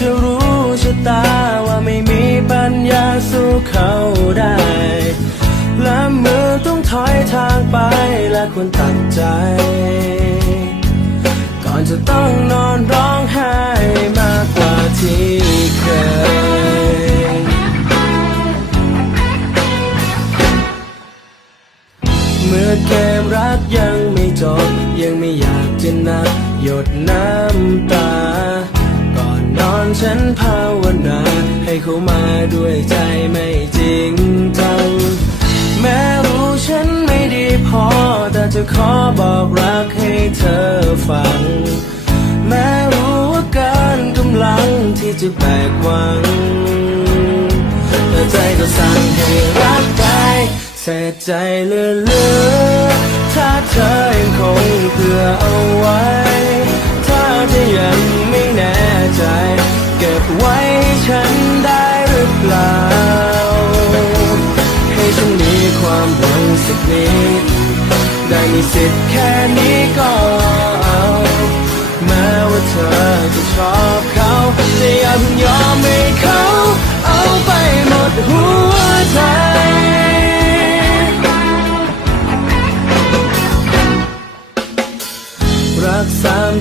จะรู้ชะตาว่าไม่มีปัญญาสู้เขาได้ และมือต้องถอยทางไปและควรตัดใจ ก่อนจะต้องนอนร้องไห้มากกว่าที่เคย เมื่อเกมรักยังไม่จบ ยังไม่อยากจะนับหยดน้ำตา อนนอนฉันภาวนา ให้เขามาด้วยใจไม่จริงจัง แม้รู้ฉันไม่ดีพอ แต่จะขอบอกรักให้เธอฟัง แม้รู้ว่ากินกำลังที่จะแบกหวังแต่ใจก็สั่งให้รักไปเสียใจเหลือถ้าเธอยังคงเผื่อเอาไว้ ถ้าเธอยังไม่แน่ใจ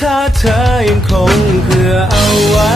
ถ้าเธอยังคงเพื่อเอาไว้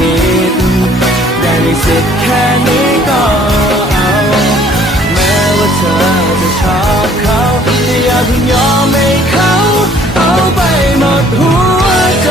นิดได้มีสิทธิ์แค่นี้ก็เอา แม้ว่าเธอจะชอบเขาแต่อย่าเพิ่งยอมให้เขาเอาไปหมดหัวใจ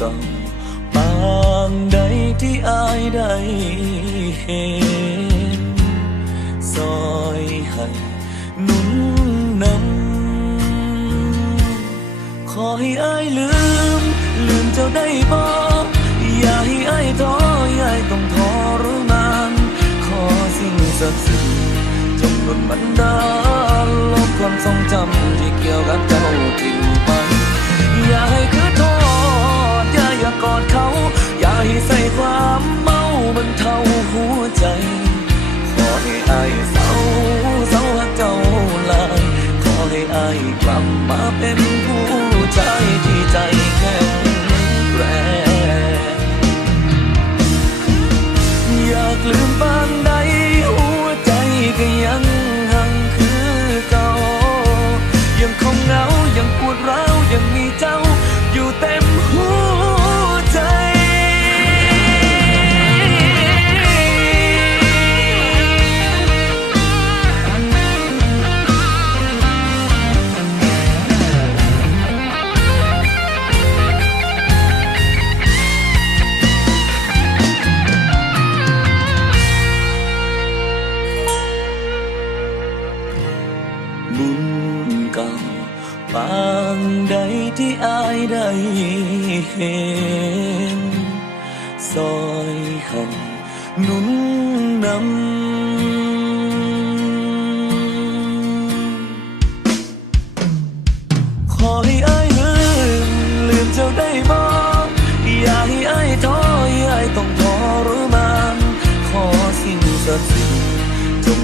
ก่าปางใดที่อายได้เห็นซอยให้นุนนำขอให้อายลืม ลืมเจ้าได้บ่อย่าให้อายท้ออย่าให้ต้องทรมานขอสิ่งศักดิ์สิทธิ์จงดลบันดาลลบความทรงจำที่เกี่ยวกับเจ้าทิ้งไปอย่าให้ากอดเขา อย่าให้ใส่ความเมาบรรเทาหัวใจ ขอให้อายเศร้าเศร้าหักเจ้าลาย ขอให้อายกลับมาเป็น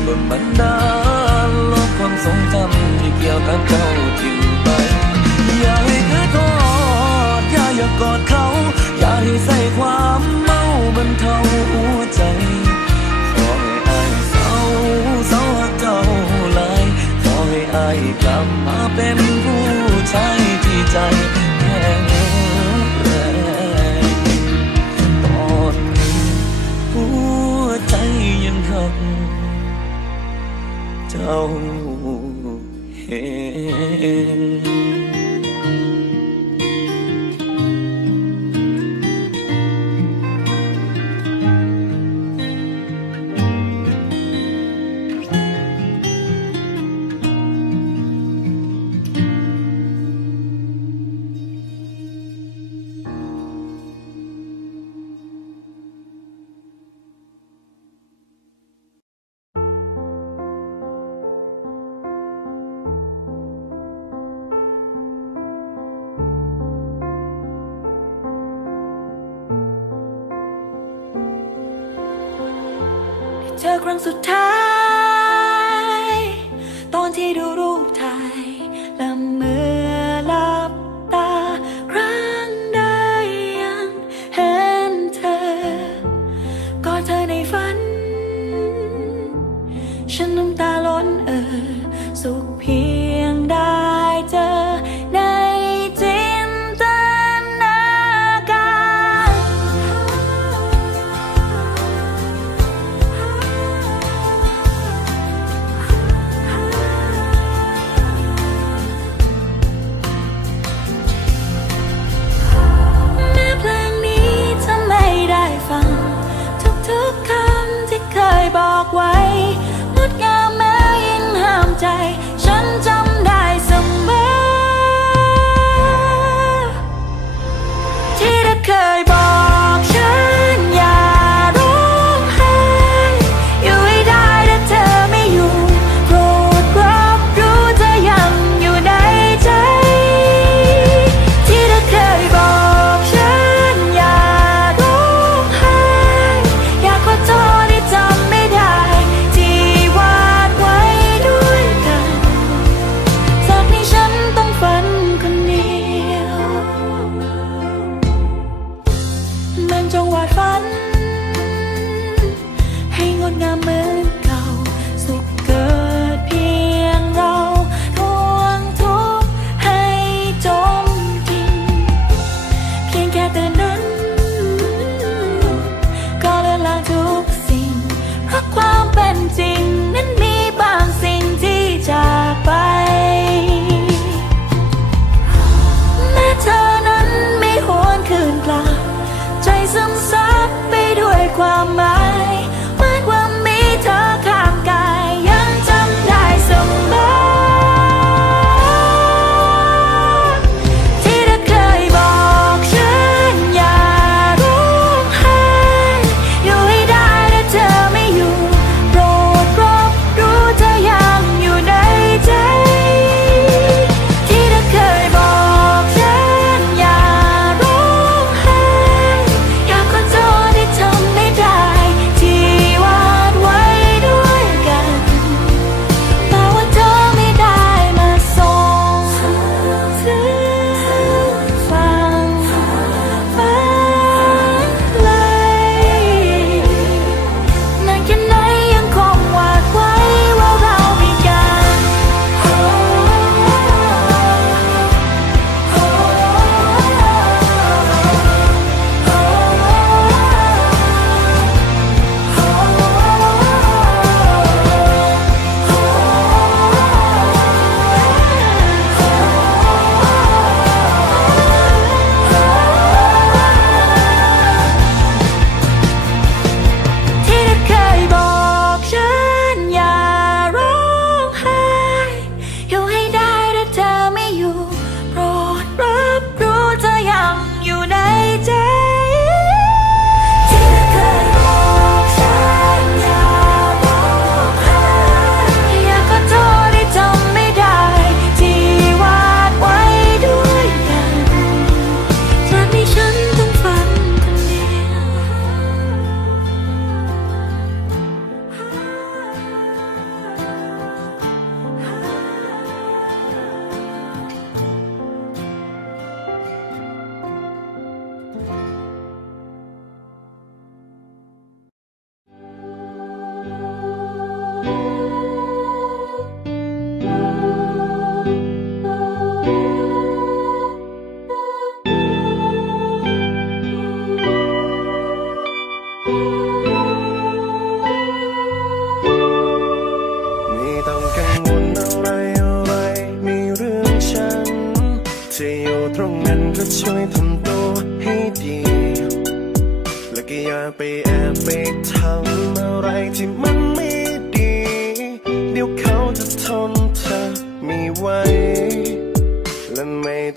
จงดลบันดาลลบความทรงจำที่เกี่ยวกับเจ้าทิ้งไป อย่าให้คือโทษอย่าอย่ากอดเขา อย่าให้ใส่ความเมาบรรเทาหัวใจขอให้อายเศร้าเศร้าหักเจ้าลายขอให้อายกลับมาเป็นผู้ชายที่ใจแข็งแรงตอนนี้หัวใจยังหัก เจ้าเห็น ครั้งสุดท้าย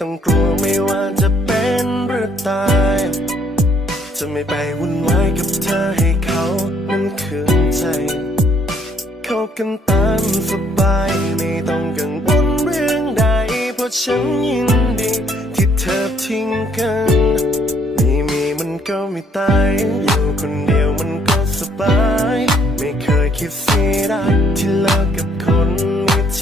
ต้องกลัวไม่ว่าจะเป็นหรือตาย จะไม่ไปวุ่นวายกับเธอให้เขานั้นคืนใจ เข้ากันตามสบาย ไม่ต้องกังวลเรื่องใด เพราะฉันยินดี ที่เธอทิ้งกันไม่มีมันก็ไม่ตาย อยู่คนเดียวมันก็สบาย ไม่เคยคิดเสียดายที่เลิกกับคนนี้จ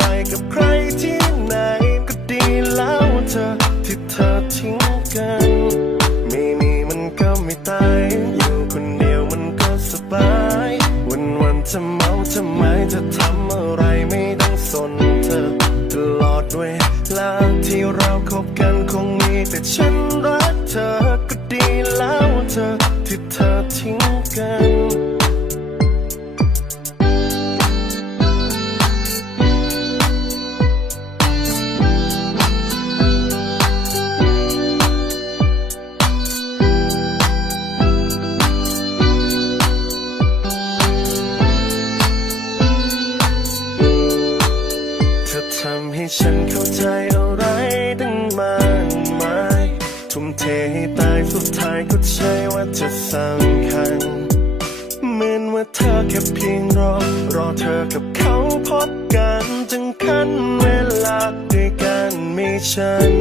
กับเขาพบกันจึงขั้นเวลาด้วยกันมีฉัน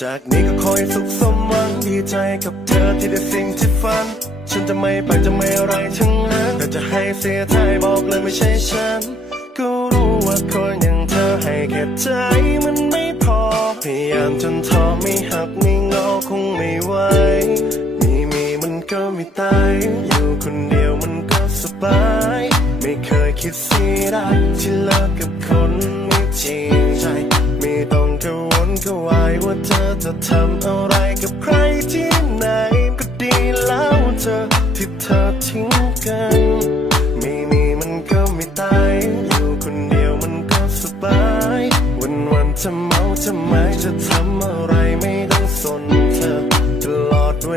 จากนี้ก็คอยสุขสมหวังดีใจกับเธอที่ได้สิ่งที่ฝัน ฉันจะไม่ไปจะไม่อะไรทั้งนั้น แต่จะให้เสียใจบอกเลยไม่ใช่ฉัน ก็รู้ว่าคนอย่างเธอให้แค่ใจมันไม่พอ พยายามจนท้อไม่หักไม่งอคงไม่ไหวมีมีมันก็ไม่ตายอยู่คนเดียวมันก็สบาย ไม่เคยคิดเสียดายที่เลิกกับคนไม่จริงใจ ไม่ต้องกังวลกังวายว่าเธอจะทำอะไรกับใครที่ไหนก็ดีแล้วเธอที่เธอทิ้งกัน ไม่มีมันก็ไม่ตาย อยู่คนเดียวมันก็สบาย วันวันจะเมาจะไม้จะทำอะไรไม่ต้องสนเธอตลอดเว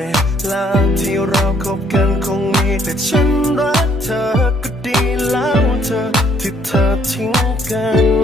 ลาที่เราคบกันคงมีแต่ฉันรักเธอ เธอทิ้งกัน